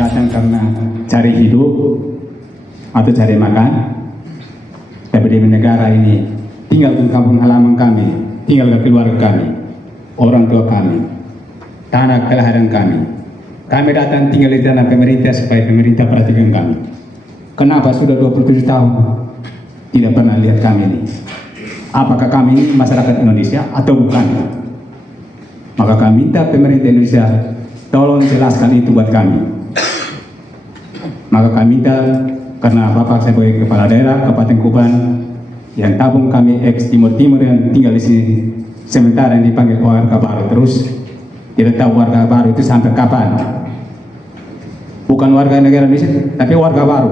datang karena cari hidup atau cari makan, tapi di negara ini tinggal di kampung halaman kami, tinggal ke keluarga kami, orang tua kami, tanah kelahiran kami. Kami datang tinggal di tanah pemerintah supaya pemerintah perhatikan kami. Kenapa sudah 27 tahun tidak pernah lihat kami ini? Apakah kami ini masyarakat Indonesia atau bukan? Maka kami minta pemerintah Indonesia tolong jelaskan itu buat kami. Maka kami minta, karena Bapak sebagai kepala daerah Kabupaten Kupang yang tabung kami ex Timur yang tinggal di sini sementara yang dipanggil warga baru terus, tidak tahu warga baru itu sampai kapan. Bukan warga negara Indonesia, tapi warga baru.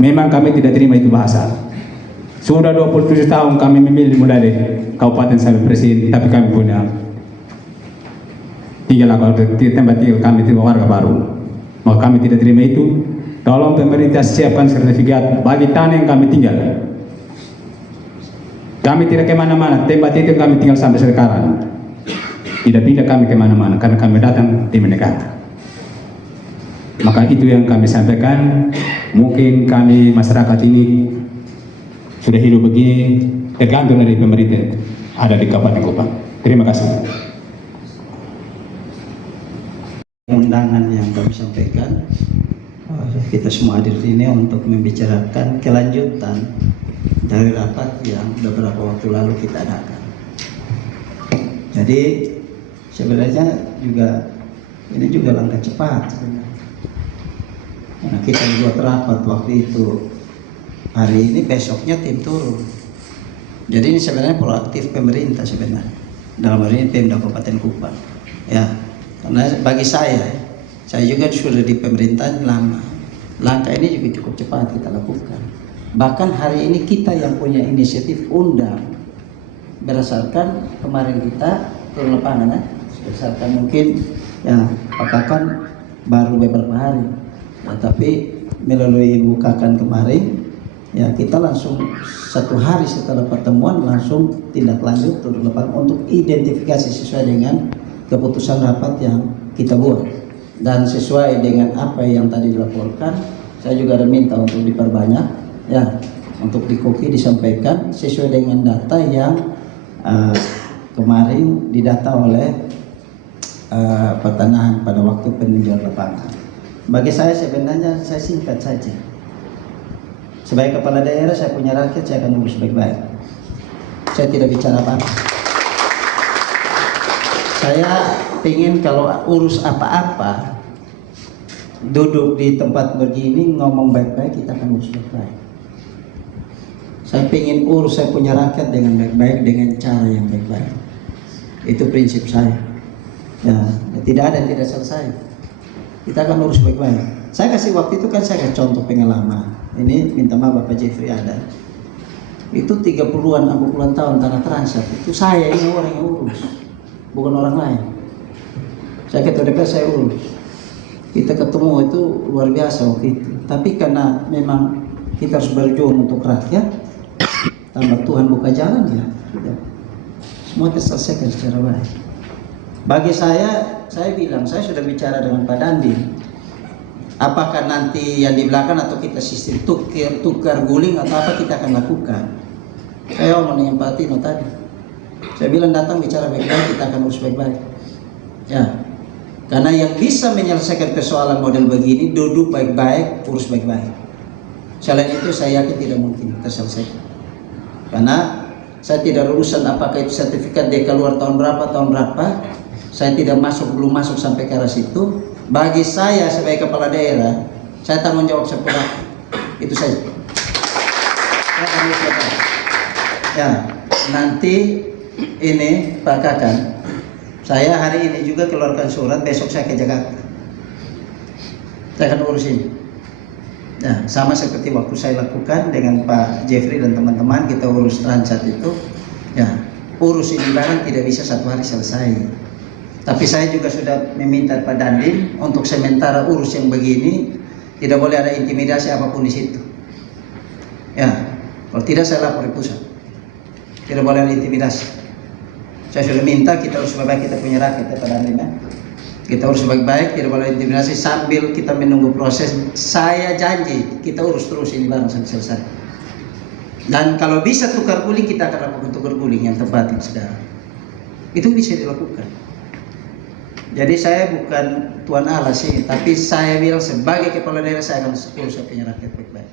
Memang kami tidak terima itu bahasa. Sudah 27 tahun kami memilih mulai dari kabupaten sampai presiden, tapi kami punya tempat tinggal kami itu warga baru. Maka kami tidak terima itu. Tolong pemerintah siapkan sertifikat bagi tanah yang kami tinggal. Kami tidak kemana-mana, tempat itu kami tinggal sampai sekarang. Tidak pindah kami kemana-mana, karena kami datang di negara. Maka itu yang kami sampaikan. Mungkin kami masyarakat ini sudah hidup begini tergantung dari pemerintah ada di Kabupaten Kupang. Terima kasih. Undangan yang kami sampaikan, kita semua hadir di sini untuk membicarakan kelanjutan dari rapat yang beberapa waktu lalu kita adakan. Jadi sebenarnya ini juga langkah cepat sebenarnya. Nah, kita buat rapat waktu itu hari ini, besoknya tim turun. Jadi ini sebenarnya proaktif pemerintah sebenarnya dalam hal ini Pemda Kabupaten Kupang. Ya, karena bagi saya juga sudah di pemerintahan lama. Langkah ini juga cukup cepat kita lakukan. Bahkan hari ini kita yang punya inisiatif undang berdasarkan kemarin kita turun lapangan, berdasarkan mungkin ya apakah baru beberapa hari. Nah, tapi melalui Ibu Kakan kemarin, ya kita langsung 1 hari setelah pertemuan langsung tindak lanjut turun lapangan untuk identifikasi sesuai dengan keputusan rapat yang kita buat dan sesuai dengan apa yang tadi dilaporkan. Saya juga ada minta untuk diperbanyak, ya, untuk dikopi disampaikan sesuai dengan data yang kemarin didata oleh pertanahan pada waktu peninjauan lapangan. Bagi saya sebenarnya saya singkat saja. Sebagai kepala daerah saya punya rakyat, saya akan urus baik-baik. Saya tidak bicara apa-apa. Saya ingin kalau urus apa-apa, duduk di tempat begini ngomong baik-baik, kita akan urus baik-baik. Saya ingin urus saya punya rakyat dengan baik-baik, dengan cara yang baik-baik. Itu prinsip saya. Ya, tidak ada yang tidak selesai. Kita akan urus baik-baik. Saya kasih waktu itu kan saya kasih contoh pengalaman. Ini minta maaf Bapak Jeffrey ada. Itu 30-an, 40-an tahun tanah Transat. Itu saya ini orang yang urus, bukan orang lain. Saya ketua DPR, saya urus. Kita ketemu itu luar biasa waktu itu. Tapi karena memang kita harus berjuang untuk rakyat, tambah Tuhan buka jalan ya. Semua terselesaikan secara baik. Bagi saya bilang, saya sudah bicara dengan Pak Dandi. Apakah nanti yang di belakang atau kita sistem tukar guling atau apa kita akan lakukan. Saya omong dengan Pak Tino tadi. Saya bilang datang bicara baik-baik, kita akan urus baik-baik. Ya, karena yang bisa menyelesaikan persoalan model begini duduk baik-baik, urus baik-baik. Selain itu saya yakin tidak mungkin terselesaikan. Karena saya tidak urusan apakah itu sertifikat dia keluar tahun berapa. Saya tidak belum masuk sampai ke arah situ. Bagi saya sebagai kepala daerah, saya tanggung jawab sepenuhnya. Itu saja. Ya, nanti ini Pak Kakan, saya hari ini juga keluarkan surat, besok saya ke Jakarta. Saya akan urus ini. Nah, sama seperti waktu saya lakukan dengan Pak Jeffrey dan teman-teman, kita urus Transat itu. Ya, urus ini barang tidak bisa 1 hari selesai. Tapi saya juga sudah meminta Pak Dandim untuk sementara urus yang begini, tidak boleh ada intimidasi apapun di situ. Ya, kalau tidak saya lapor di pusat. Tidak boleh ada intimidasi. Saya sudah minta kita harus baik kita punya rakyat ya Pak Dandim ya. Kita urus baik-baik, tidak boleh intimidasi sambil kita menunggu proses. Saya janji kita urus terus ini barang sampai selesai. Dan kalau bisa tukar guling, kita akan lakukan tukar guling yang tepat sekarang. Itu bisa dilakukan. Jadi saya bukan Tuan Allah sih, tapi saya bilang sebagai kepala daerah saya akan urus rakyat baik-baik.